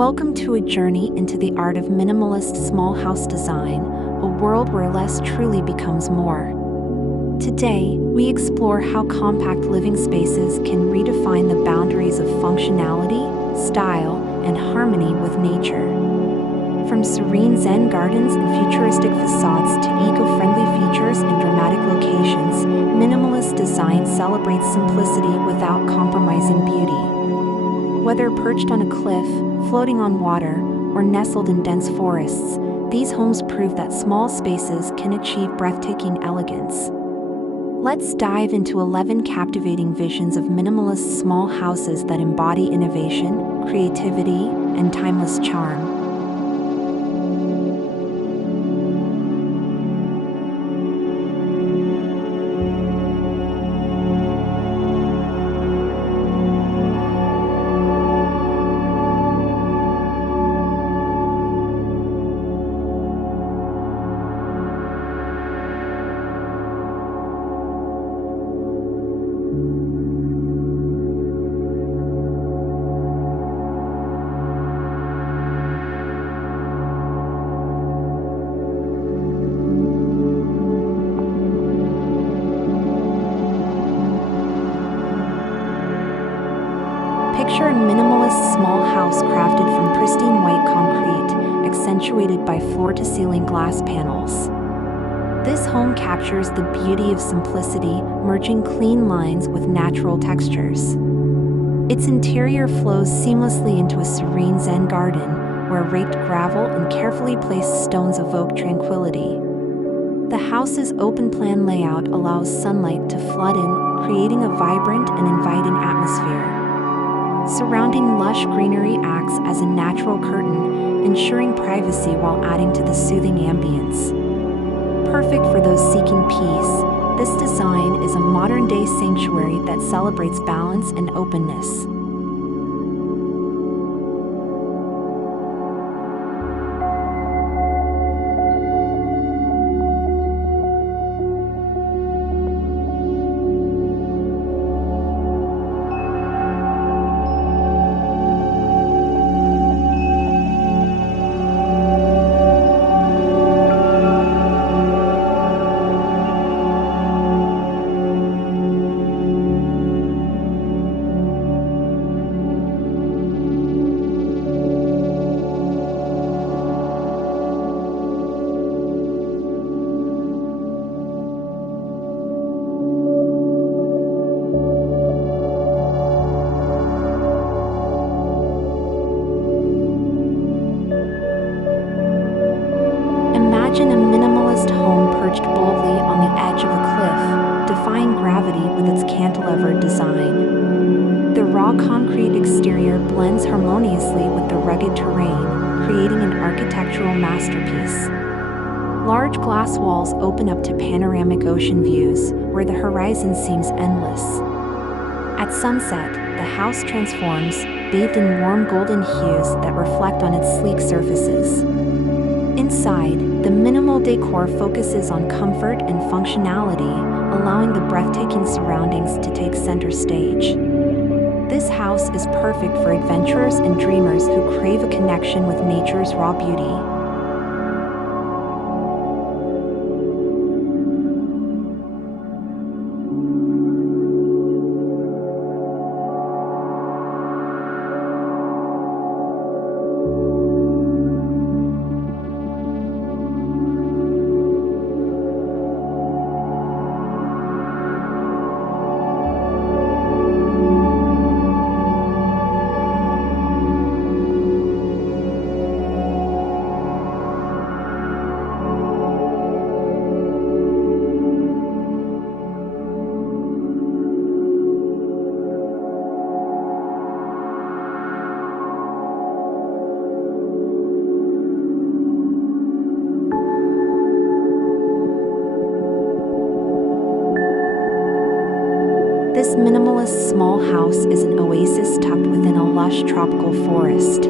Welcome to a journey into the art of minimalist small house design, a world where less truly becomes more. Today, we explore how compact living spaces can redefine the boundaries of functionality, style, and harmony with nature. From serene zen gardens and futuristic facades to eco-friendly features and dramatic locations, minimalist design celebrates simplicity without compromising beauty. Whether perched on a cliff, floating on water, or nestled in dense forests, these homes prove that small spaces can achieve breathtaking elegance. Let's dive into 11 captivating visions of minimalist small houses that embody innovation, creativity, and timeless charm. Picture a minimalist small house crafted from pristine white concrete, accentuated by floor-to-ceiling glass panels. This home captures the beauty of simplicity, merging clean lines with natural textures. Its interior flows seamlessly into a serene zen garden, where raked gravel and carefully placed stones evoke tranquility. The house's open-plan layout allows sunlight to flood in, creating a vibrant and inviting atmosphere. Surrounding lush greenery acts as a natural curtain, ensuring privacy while adding to the soothing ambience. Perfect for those seeking peace, this design is a modern-day sanctuary that celebrates balance and openness. Imagine a minimalist home perched boldly on the edge of a cliff, defying gravity with its cantilevered design. The raw concrete exterior blends harmoniously with the rugged terrain, creating an architectural masterpiece. Large glass walls open up to panoramic ocean views, where the horizon seems endless. At sunset, the house transforms, bathed in warm golden hues that reflect on its sleek surfaces. Inside, the minimal decor focuses on comfort and functionality, allowing the breathtaking surroundings to take center stage. This house is perfect for adventurers and dreamers who crave a connection with nature's raw beauty. This minimalist small house is an oasis tucked within a lush tropical forest.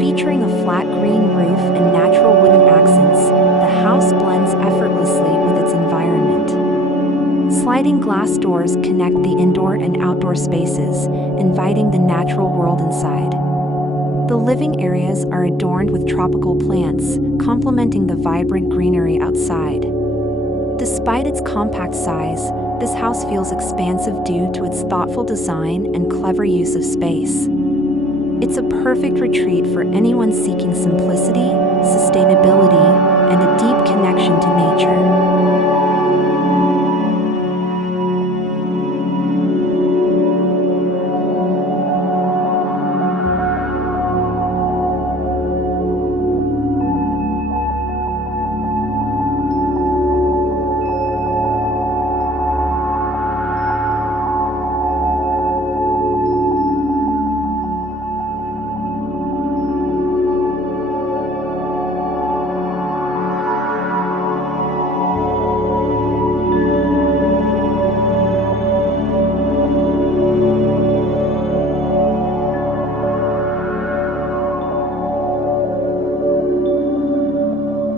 Featuring a flat green roof and natural wooden accents, the house blends effortlessly with its environment. Sliding glass doors connect the indoor and outdoor spaces, inviting the natural world inside. The living areas are adorned with tropical plants, complementing the vibrant greenery outside. Despite its compact size, this house feels expansive due to its thoughtful design and clever use of space. It's a perfect retreat for anyone seeking simplicity, sustainability, and a deep connection to nature.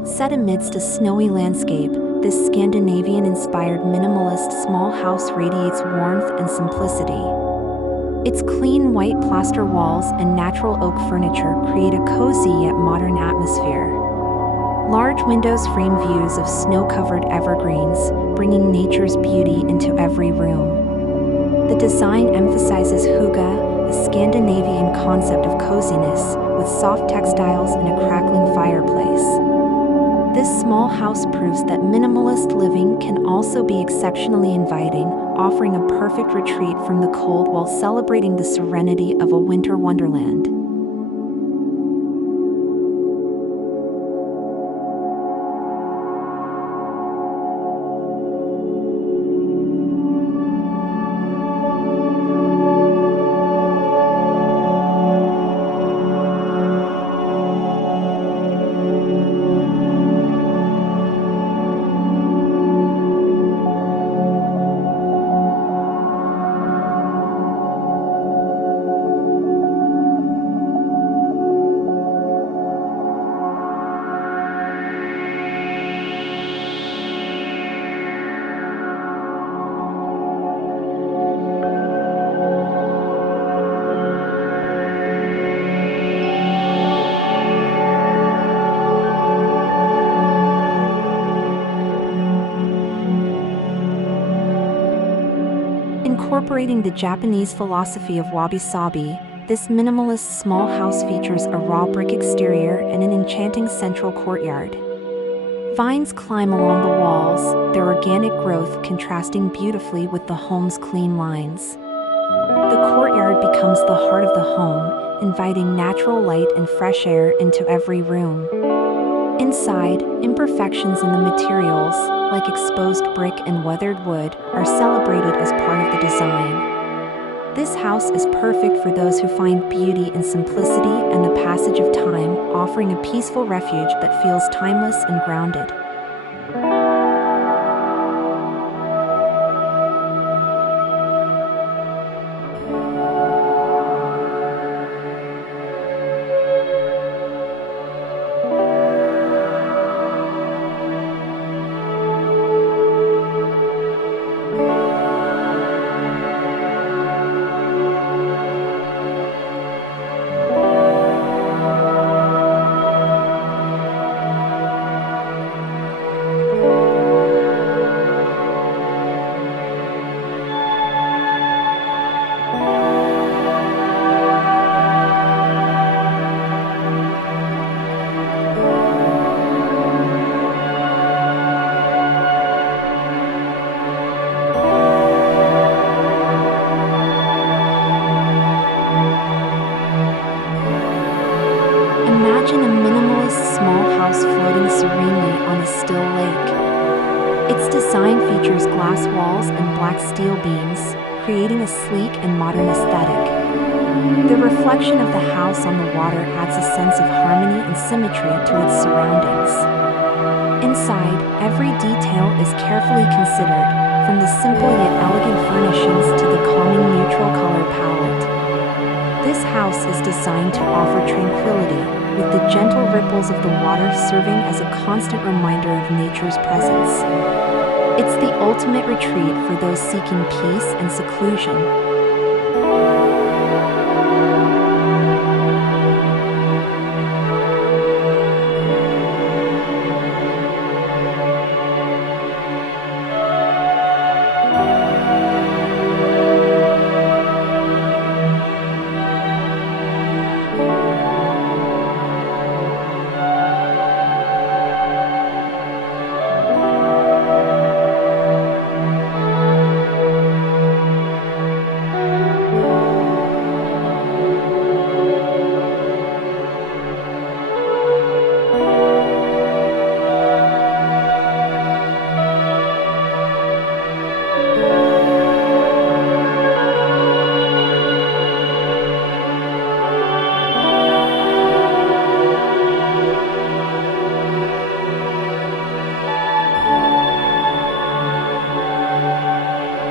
Set amidst a snowy landscape, this Scandinavian-inspired minimalist small house radiates warmth and simplicity. Its clean white plaster walls and natural oak furniture create a cozy yet modern atmosphere. Large windows frame views of snow-covered evergreens, bringing nature's beauty into every room. The design emphasizes hygge, a Scandinavian concept of coziness, with soft textiles and a crackling fireplace. This small house proves that minimalist living can also be exceptionally inviting, offering a perfect retreat from the cold while celebrating the serenity of a winter wonderland. Incorporating the Japanese philosophy of wabi-sabi, this minimalist small house features a raw brick exterior and an enchanting central courtyard. Vines climb along the walls, their organic growth contrasting beautifully with the home's clean lines. The courtyard becomes the heart of the home, inviting natural light and fresh air into every room. Inside, imperfections in the materials, like exposed brick and weathered wood, are celebrated as part of the design. This house is perfect for those who find beauty in simplicity and the passage of time, offering a peaceful refuge that feels timeless and grounded. Imagine a minimalist small house floating serenely on a still lake. Its design features glass walls and black steel beams, creating a sleek and modern aesthetic. The reflection of the house on the water adds a sense of harmony and symmetry to its surroundings. Inside, every detail is carefully considered, from the simple yet elegant furnishings to the calming neutral color palette. This house is designed to offer tranquility, with the gentle ripples of the water serving as a constant reminder of nature's presence. It's the ultimate retreat for those seeking peace and seclusion.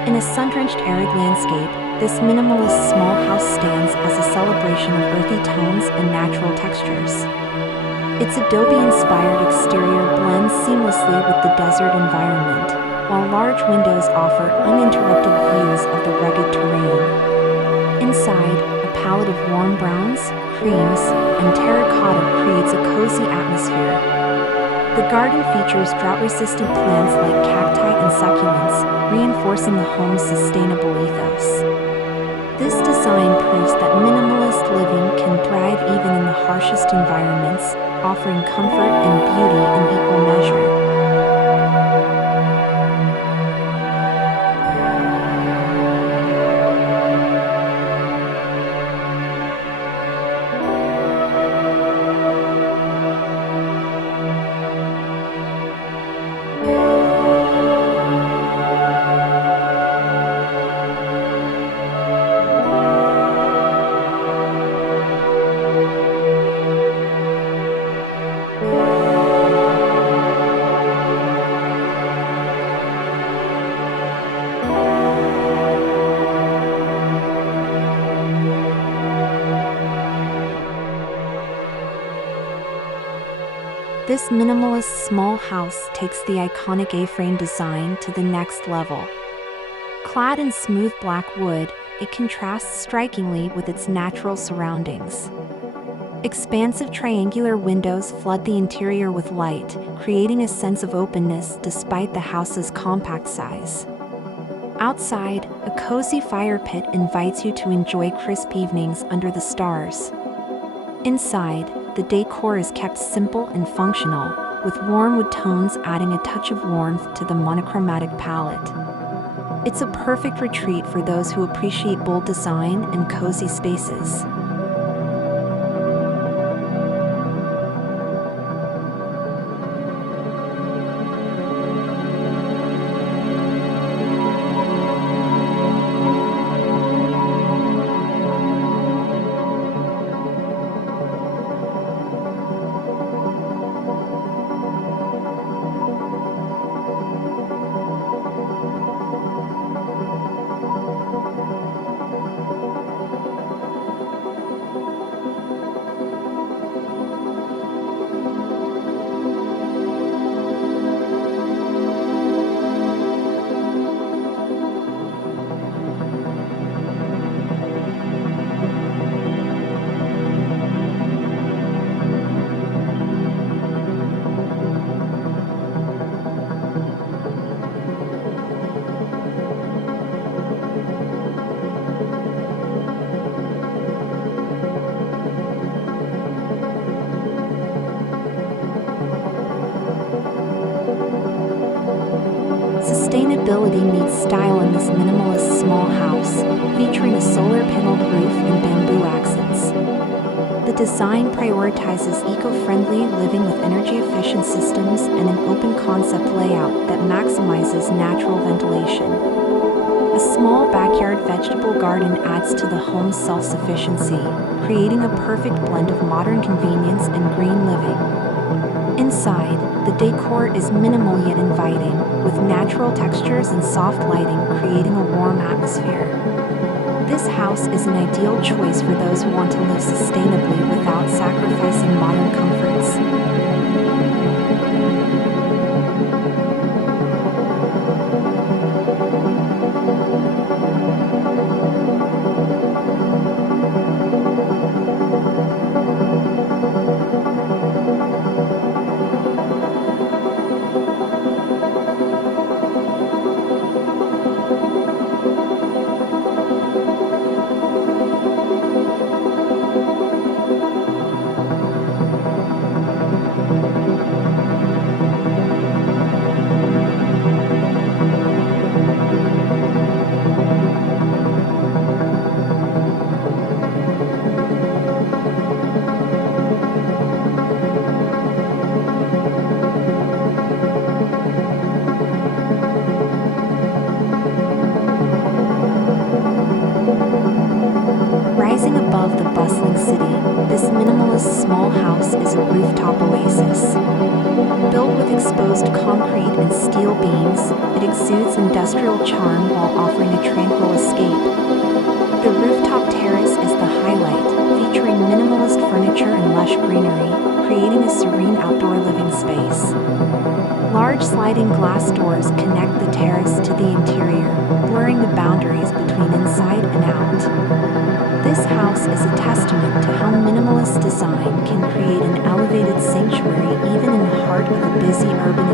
In a sun-drenched arid landscape, this minimalist small house stands as a celebration of earthy tones and natural textures. Its adobe-inspired exterior blends seamlessly with the desert environment, while large windows offer uninterrupted views of the rugged terrain. Inside, a palette of warm browns, creams, and terracotta creates a cozy atmosphere. The garden features drought-resistant plants like cacti and succulents, reinforcing the home's sustainable ethos. This design proves that minimalist living can thrive even in the harshest environments, offering comfort and beauty in equal measure. This minimalist small house takes the iconic A-frame design to the next level. Clad in smooth black wood, it contrasts strikingly with its natural surroundings. Expansive triangular windows flood the interior with light, creating a sense of openness despite the house's compact size. Outside, a cozy fire pit invites you to enjoy crisp evenings under the stars. Inside, the decor is kept simple and functional, with warm wood tones adding a touch of warmth to the monochromatic palette. It's a perfect retreat for those who appreciate bold design and cozy spaces. Sustainability meets style in this minimalist small house, featuring a solar-paneled roof and bamboo accents. The design prioritizes eco-friendly living with energy-efficient systems and an open-concept layout that maximizes natural ventilation. A small backyard vegetable garden adds to the home's self-sufficiency, creating a perfect blend of modern convenience and green living. Inside, the decor is minimal yet inviting, with natural textures and soft lighting creating a warm atmosphere. This house is an ideal choice for those who want to live sustainably without sacrificing modern comforts. Rising above the bustling city, This minimalist small house is a rooftop oasis. Built with exposed concrete and steel beams, it exudes industrial charm while offering a tranquil escape. The rooftop terrace is the highlight, featuring minimalist furniture and lush greenery, creating a serene outdoor living space. Large sliding glass doors connect the terrace to the interior, blurring the boundaries between inside and out. This house is a testament to how minimalist design can create an elevated sanctuary even in the heart of a busy urban